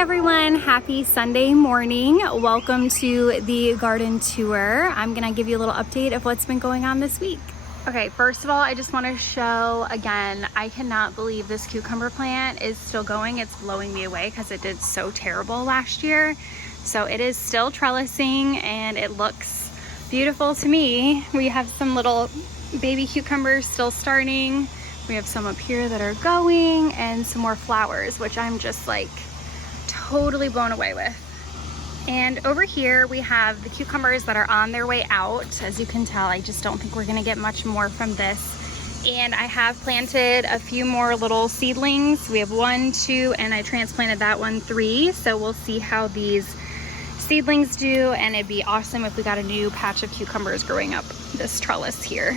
everyone, happy Sunday morning. Welcome to the garden tour. I'm gonna give you a little update of what's been going on this week. Okay, first of all, I just want to show again, I cannot believe this cucumber plant is still going. It's blowing me away because it did so terrible last year. So it is still trellising and it looks beautiful to me. We have some little baby cucumbers still starting. We have some up here that are going and some more flowers, which I'm just like totally blown away with. And over here we have the cucumbers that are on their way out. As you can tell, I just don't think we're gonna get much more from this. And I have planted a few more little seedlings. We have 1, 2, and I transplanted that one 3. So we'll see how these seedlings do, and it'd be awesome if we got a new patch of cucumbers growing up this trellis here.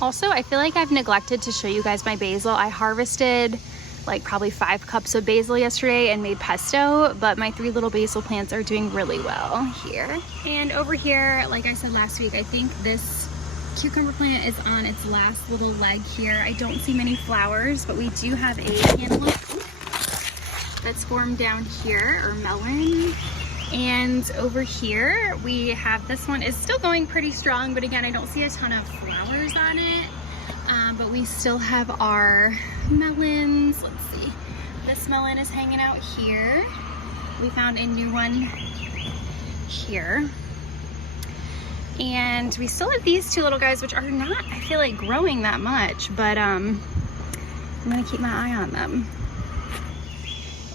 Also, I feel like I've neglected to show you guys my basil. I harvested like probably 5 cups of basil yesterday and made pesto, but my 3 little basil plants are doing really well here. And over here, like I said last week, I think this cucumber plant is on its last little leg here. I don't see many flowers, but we do have a cantaloupe that's formed down here, or melon. And over here we have, this one is still going pretty strong, but again, I don't see a ton of flowers on it. But we still have our melons. Let's see, this melon is hanging out here. We found a new one here. And we still have these 2 little guys, which are not, I feel like, growing that much, but I'm gonna keep my eye on them.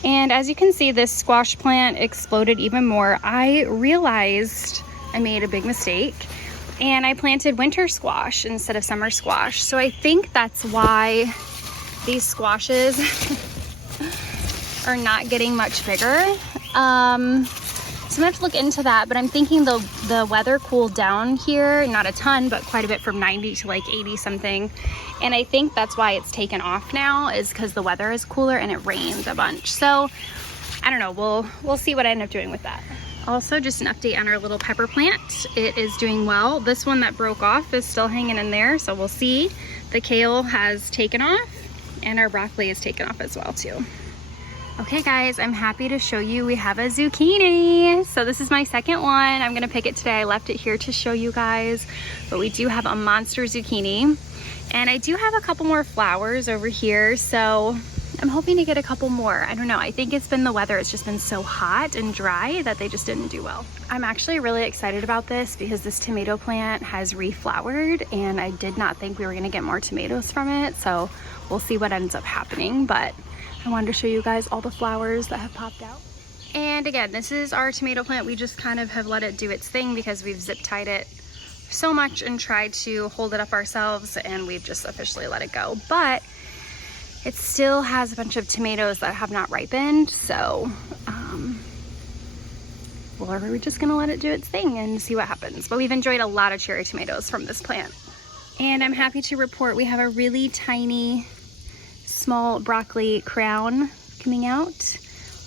And as you can see, this squash plant exploded even more. I realized I made a big mistake and I planted winter squash instead of summer squash. So I think that's why these squashes are not getting much bigger. So I'm gonna have to look into that, but I'm thinking the weather cooled down here, not a ton, but quite a bit, from 90 to like 80 something. And I think that's why it's taken off now, is because the weather is cooler and it rained a bunch. So I don't know, we'll see what I end up doing with that. Also, just an update on our little pepper plant. It is doing well. This one that broke off is still hanging in there, so we'll see. The kale has taken off and our broccoli has taken off as well too. Okay guys, I'm happy to show you we have a zucchini. So this is my second one. I'm gonna pick it today. I left it here to show you guys, but we do have a monster zucchini. And I do have a couple more flowers over here, so I'm hoping to get a couple more. I don't know, I think it's been the weather. It's just been so hot and dry that they just didn't do well. I'm actually really excited about this because this tomato plant has reflowered and I did not think we were gonna get more tomatoes from it. So we'll see what ends up happening, but I wanted to show you guys all the flowers that have popped out. And again, this is our tomato plant. We just kind of have let it do its thing because we've zip tied it so much and tried to hold it up ourselves, and we've just officially let it go. But it still has a bunch of tomatoes that have not ripened, so we're just gonna let it do its thing and see what happens. But we've enjoyed a lot of cherry tomatoes from this plant. And I'm happy to report we have a really tiny, small broccoli crown coming out.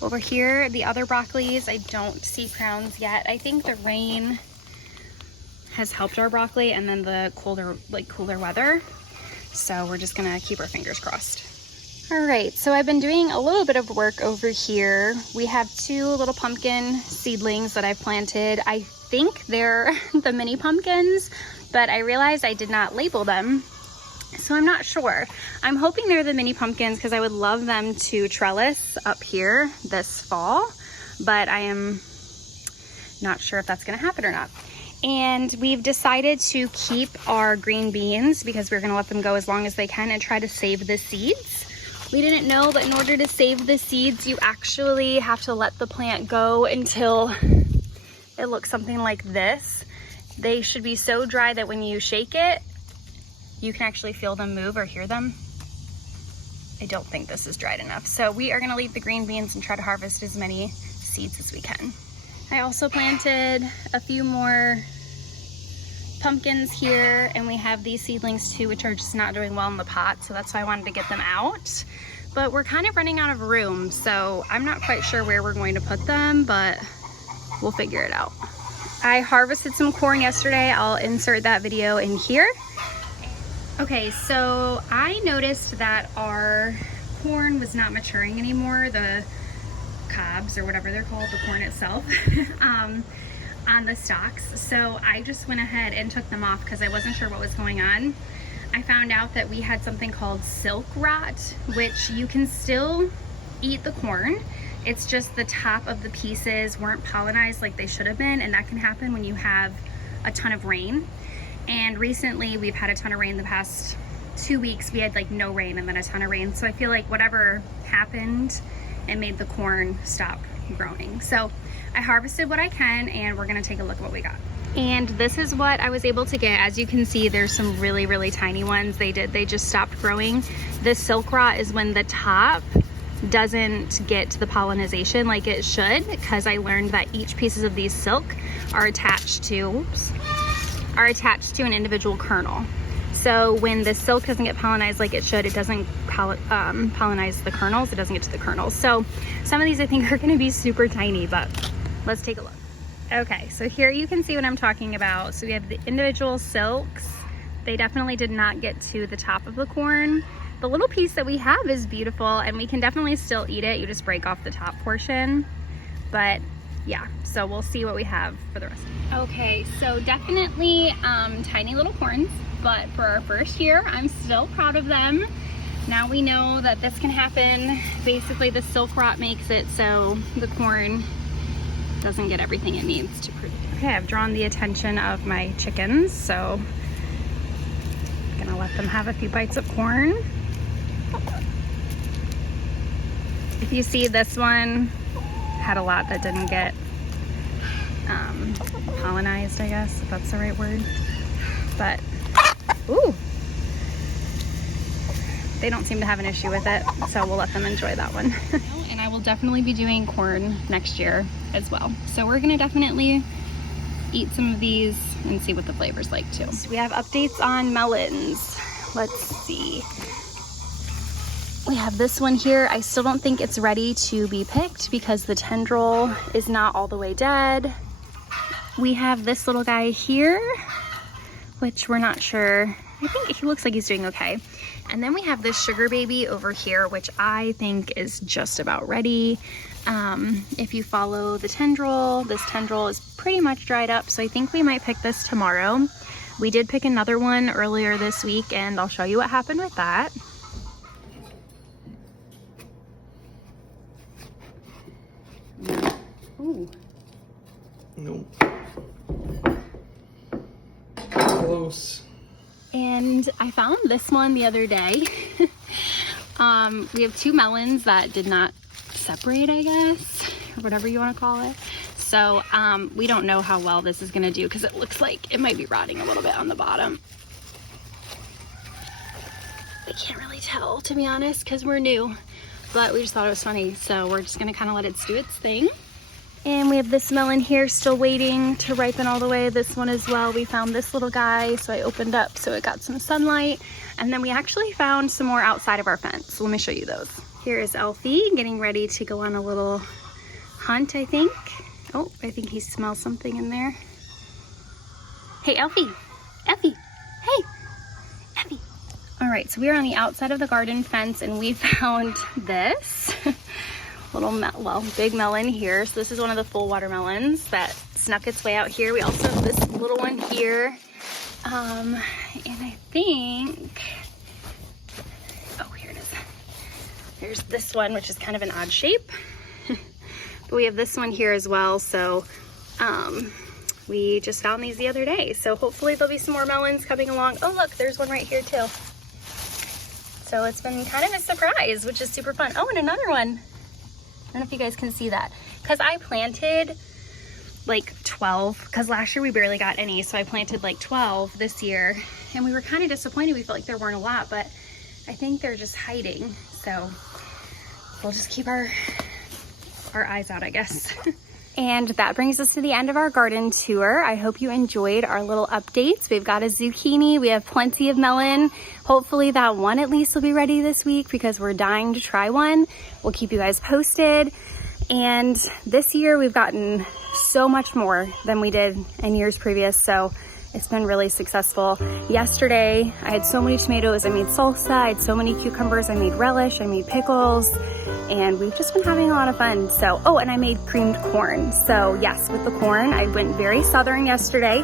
Over here, the other broccolis, I don't see crowns yet. I think the rain has helped our broccoli, and then the cooler weather. So we're just gonna keep our fingers crossed. All right, so I've been doing a little bit of work over here. We have 2 little pumpkin seedlings that I've planted. I think they're the mini pumpkins, but I realized I did not label them, so I'm not sure. I'm hoping they're the mini pumpkins because I would love them to trellis up here this fall, but I am not sure if that's gonna happen or not. And we've decided to keep our green beans because we're gonna let them go as long as they can and try to save the seeds. We didn't know, but in order to save the seeds, you actually have to let the plant go until it looks something like this. They should be so dry that when you shake it, you can actually feel them move or hear them. I don't think this is dried enough. So we are gonna leave the green beans and try to harvest as many seeds as we can. I also planted a few more pumpkins here, and we have these seedlings too, which are just not doing well in the pot, so that's why I wanted to get them out. But we're kind of running out of room, so I'm not quite sure where we're going to put them, but we'll figure it out. I harvested some corn yesterday. I'll insert that video in here. Okay, so I noticed that our corn was not maturing anymore. The cobs or whatever they're called, the corn itself, on the stalks. So I just went ahead and took them off because I wasn't sure what was going on. I found out that we had something called silk rot, which you can still eat the corn. It's just the top of the pieces weren't pollinized like they should have been, and that can happen when you have a ton of rain. And recently we've had a ton of rain. The past 2 weeks we had like no rain and then a ton of rain. So I feel like whatever happened, it made the corn stop growing. So I harvested what I can, and we're gonna take a look at what we got. And this is what I was able to get. As you can see, there's some really, really tiny ones. They just stopped growing. This silk rot is when the top doesn't get the pollination like it should, because I learned that each pieces of these silk are attached to an individual kernel. So when the silk doesn't get pollinized like it should, it doesn't pollinize the kernels. It doesn't get to the kernels. So some of these I think are going to be super tiny, but let's take a look. Okay, so here you can see what I'm talking about. So we have the individual silks. They definitely did not get to the top of the corn. The little piece that we have is beautiful, and we can definitely still eat it. You just break off the top portion. But yeah, so we'll see what we have for the rest of it. Okay, so definitely tiny little corns, but for our first year, I'm still proud of them. Now we know that this can happen. Basically, the silk rot makes it so the corn doesn't get everything it needs to produce. Okay, I've drawn the attention of my chickens, so I'm gonna let them have a few bites of corn. If you see, this one had a lot that didn't get pollinized, I guess, if that's the right word. But, ooh, they don't seem to have an issue with it, so we'll let them enjoy that one. And I will definitely be doing corn next year as well. So we're gonna definitely eat some of these and see what the flavor's like too. So we have updates on melons. Let's see. We have this one here. I still don't think it's ready to be picked because the tendril is not all the way dead. We have this little guy here, which we're not sure. I think he looks like he's doing okay. And then we have this sugar baby over here, which I think is just about ready. If you follow the tendril, this tendril is pretty much dried up, so I think we might pick this tomorrow. We did pick another one earlier this week, and I'll show you what happened with that. Ooh. Nope. Close. And I found this one the other day. We have two melons that did not separate, I guess, or whatever you want to call it. So we don't know how well this is going to do because it looks like it might be rotting a little bit on the bottom. I can't really tell, to be honest, because we're new, but we just thought it was funny. So we're just going to kind of let it do its thing. And we have this melon here still waiting to ripen all the way. This one as well. We found this little guy, so I opened up so it got some sunlight. And then we actually found some more outside of our fence. So let me show you those. Here is Elfie getting ready to go on a little hunt, I think. Oh, I think he smells something in there. Hey, Elfie. Effie. Hey, Effie. All right, so we are on the outside of the garden fence, and we found this. Big melon here. So this is one of the full watermelons that snuck its way out here. We also have this little one here. And I think, oh, here it is. There's this one, which is kind of an odd shape. But we have this one here as well. So we just found these the other day. So hopefully there'll be some more melons coming along. Oh, look, there's one right here too. So it's been kind of a surprise, which is super fun. Oh, and another one. I don't know if you guys can see that, because I planted like 12, because last year we barely got any, so I planted like 12 this year, and we were kind of disappointed. We felt like there weren't a lot, but I think they're just hiding, so we'll just keep our eyes out, I guess. And that brings us to the end of our garden tour. I hope you enjoyed our little updates. We've got a zucchini, we have plenty of melon. Hopefully that one at least will be ready this week because we're dying to try one. We'll keep you guys posted. And this year we've gotten so much more than we did in years previous. So It's been really successful. Yesterday, I had so many tomatoes. I made salsa. I had so many cucumbers. I made relish. I made pickles. And we've just been having a lot of fun. So, oh, and I made creamed corn. So yes, with the corn, I went very southern yesterday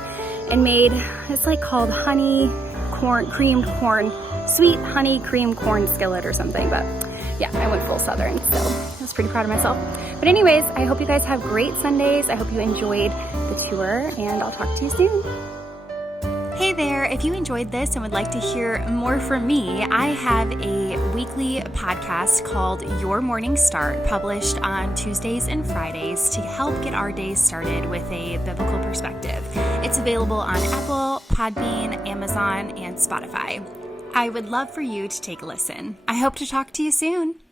and made, it's like called honey corn, creamed corn, sweet honey cream corn skillet or something. But yeah, I went full southern, so I was pretty proud of myself. But anyways, I hope you guys have great Sundays. I hope you enjoyed the tour, and I'll talk to you soon. Hey there, if you enjoyed this and would like to hear more from me, I have a weekly podcast called Your Morning Start, published on Tuesdays and Fridays to help get our days started with a biblical perspective. It's available on Apple, Podbean, Amazon, and Spotify. I would love for you to take a listen. I hope to talk to you soon.